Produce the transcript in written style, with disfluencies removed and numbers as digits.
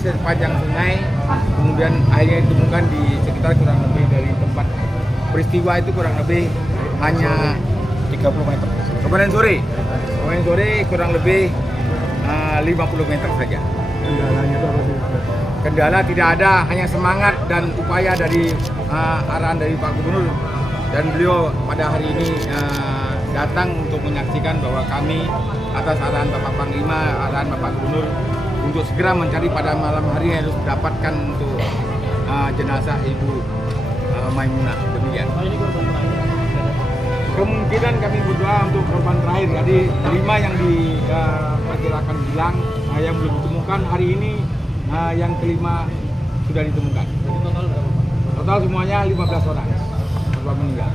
sepanjang sungai, kemudian akhirnya ditemukan di sekitar kurang lebih dari tempat peristiwa itu kurang lebih hanya 30 meter. kemarin sore kurang lebih 50 meter saja. Kendalanya itu apa sih? Kendala tidak ada, hanya semangat dan upaya dari arahan dari Pak Gubernur, dan beliau pada hari ini datang untuk menyaksikan bahwa kami atas arahan Bapak Panglima, arahan Bapak Gubernur untuk segera mencari pada malam hari yang harus didapatkan untuk jenazah Ibu Maimunah. Demikian. Kemungkinan kami berdoa untuk korban terakhir. Jadi 5 yang diperkirakan hilang, yang belum ditemukan hari ini, yang kelima sudah ditemukan. Total semuanya 15 orang korban meninggal.